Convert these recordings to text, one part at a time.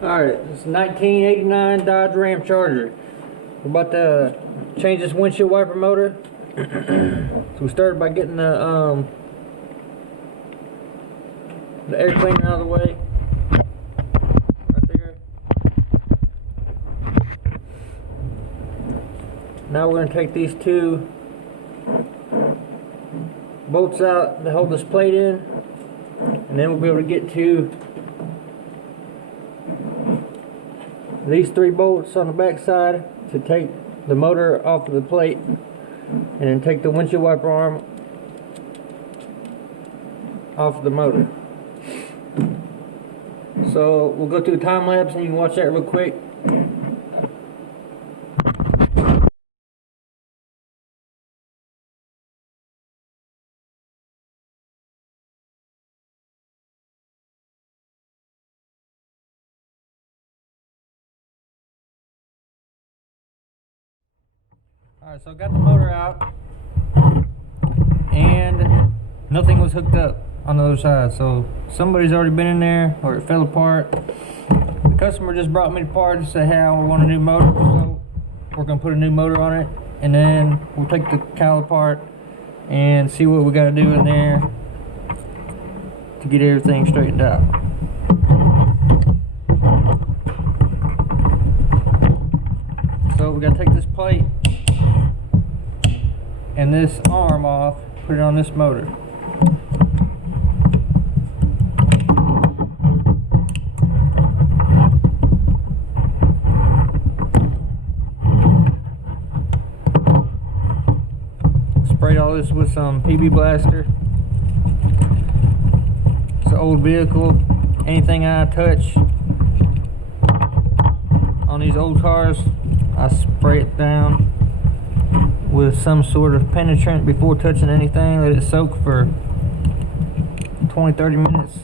Alright, it's a 1989 Dodge Ram Charger. We're about to change this windshield wiper motor. So we started by getting the air cleaner out of the way. Right there. Now we're going to take these two bolts out to hold this plate in, and then we'll be able to get to these three bolts on the back side to take the motor off of the plate, and then take the windshield wiper arm off of the motor. So we'll go through the time lapse and you can watch that real quick. Alright, so I got the motor out and nothing was hooked up on the other side, so somebody's already been in there or it fell apart. The customer just brought me the part and said, hey, I want a new motor, so we're going to put a new motor on it, and then we'll take the cowl apart and see what we got to do in there to get everything straightened out. So we got to take this plate and this arm off, put it on this motor. Sprayed all this with some PB Blaster. It's an old vehicle. Anything I touch on these old cars, I spray it down with some sort of penetrant before touching anything. Let it soak for 20-30 minutes.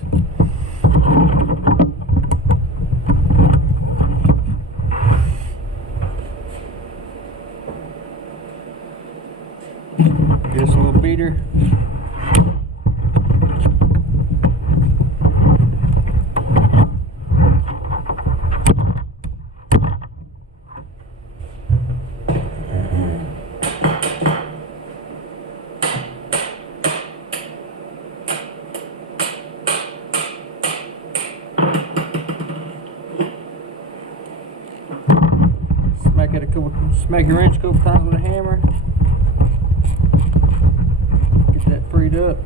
Get us a little beater. Smack your wrench a couple times with a hammer. Get that freed up.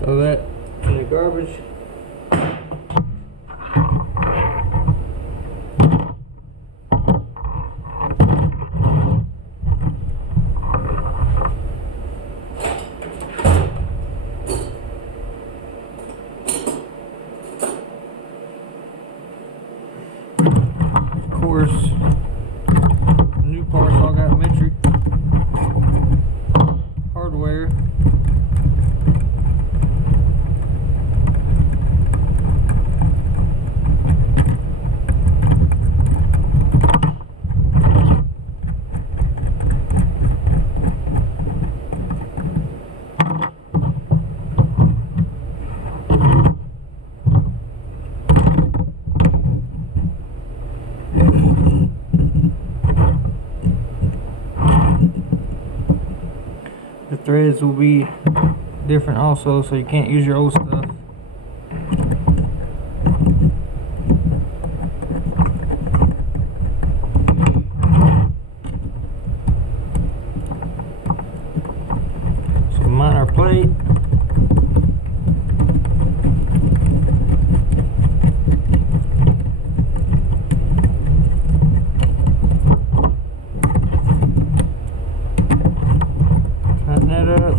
Throw that in the garbage. Of course, new parts all got metric hardware. The threads will be different also, so you can't use your old stuff. So mount our plate. Tighten that up.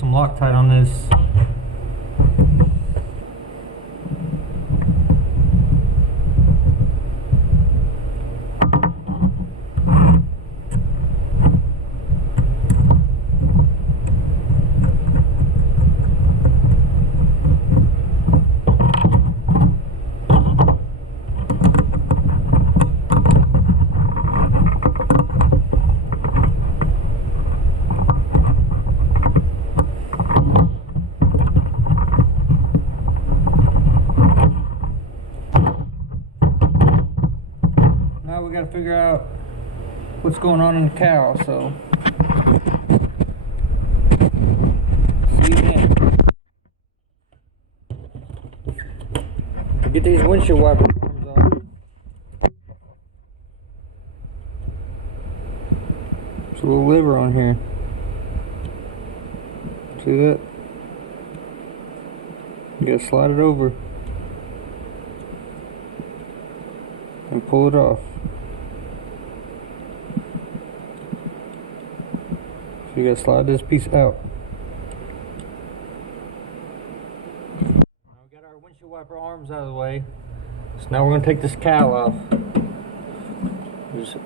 some Loctite on this. Now we got to figure out what's going on in the cowl, so see you then. Get these windshield wiper arms off. There's a little lever on here. See that? You gotta slide it over and pull it off. So you gotta slide this piece out. Now we got our windshield wiper arms out of the way. So now we're gonna take this cowl off. There's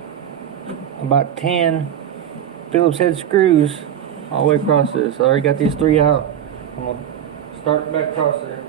about 10 Phillips head screws all the way across this. I already got these 3 out. I'm gonna start back across there.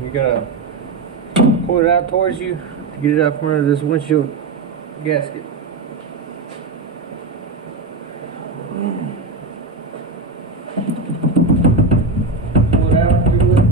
You gotta pull it out towards you to get it out from under this windshield gasket. Pull it out, wiggle it.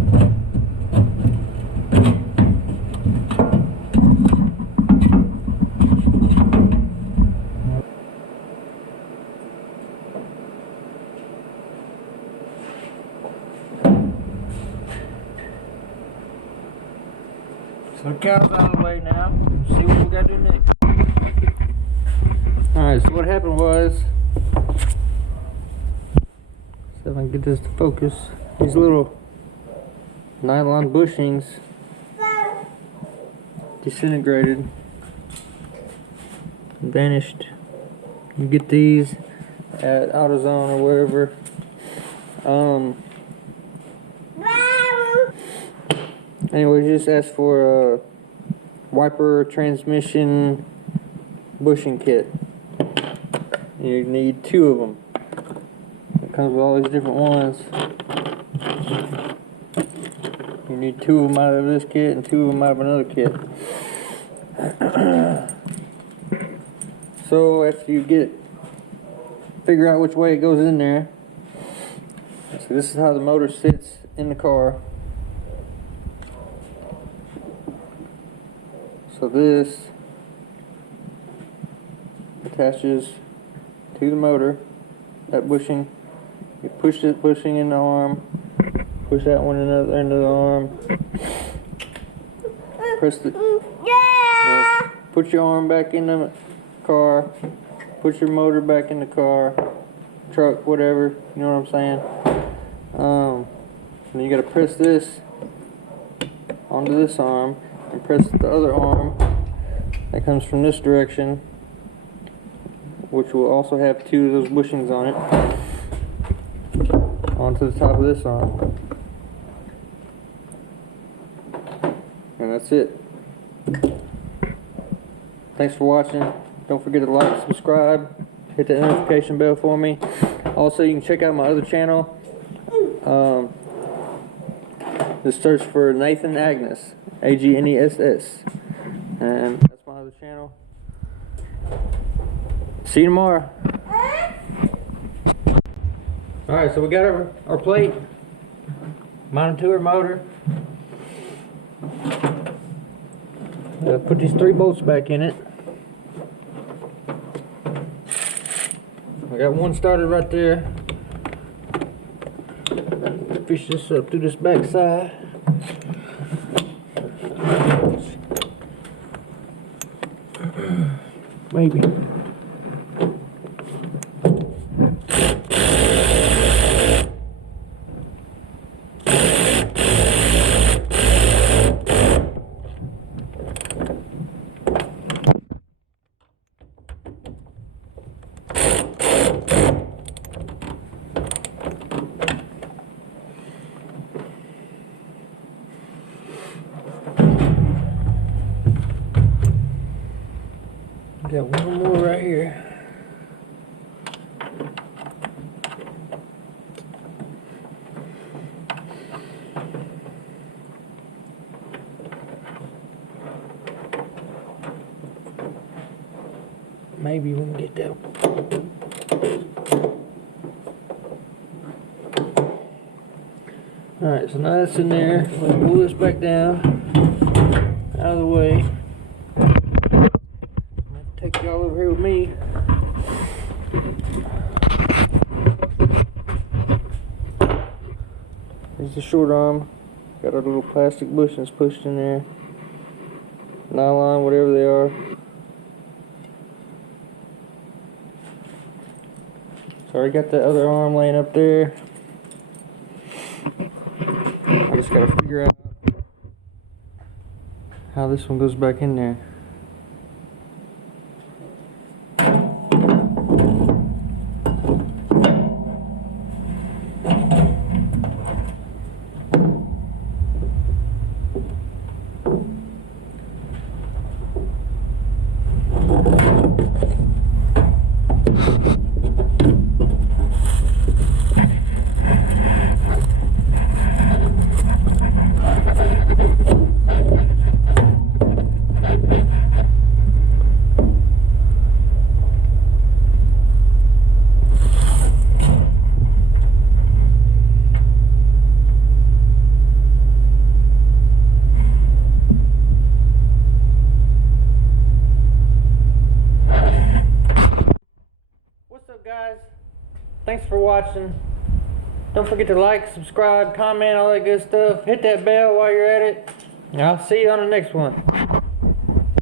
So the cow's out of the way now. Let's see what we gotta do next. Alright, so what happened was, see if I can get this to focus. These little nylon bushings disintegrated, vanished. You get these at AutoZone or wherever. Anyway, just ask for a wiper transmission bushing kit. You need 2 of them. It comes with all these different ones. You need 2 of them out of this kit and 2 of them out of another kit. So after you figure out which way it goes in there. So this is how the motor sits in the car. So this attaches to the motor, that bushing. You push this bushing in the arm, push that one in the end of the arm, press put your arm back in the car, put your motor back in the car, truck, whatever, you know what I'm saying? And you gotta press this onto this arm, and press the other arm that comes from this direction, which will also have 2 of those bushings on it, onto the top of this arm. And that's it. Thanks for watching. Don't forget to like, subscribe, hit that notification bell for me. Also, you can check out my other channel. Just search for Nathan Agnes, Agness, and that's my other channel. See you tomorrow. Alright, so we got our plate mounted to our motor. Put these 3 bolts back in it. I got one started right there. Fish this up through this back side. Maybe. Got one more right here. Maybe we can get that. Alright, so now that's in there. We'll pull this back down, out of the way. Take y'all over here with me. Here's the short arm. Got our little plastic bushings pushed in there. Nylon, whatever they are. So I already got the other arm laying up there. I just gotta figure out how this one goes back in there. Guys, thanks for watching. Don't forget to like, subscribe, comment, all that good stuff. Hit that bell while you're at it. And I'll see you on the next one.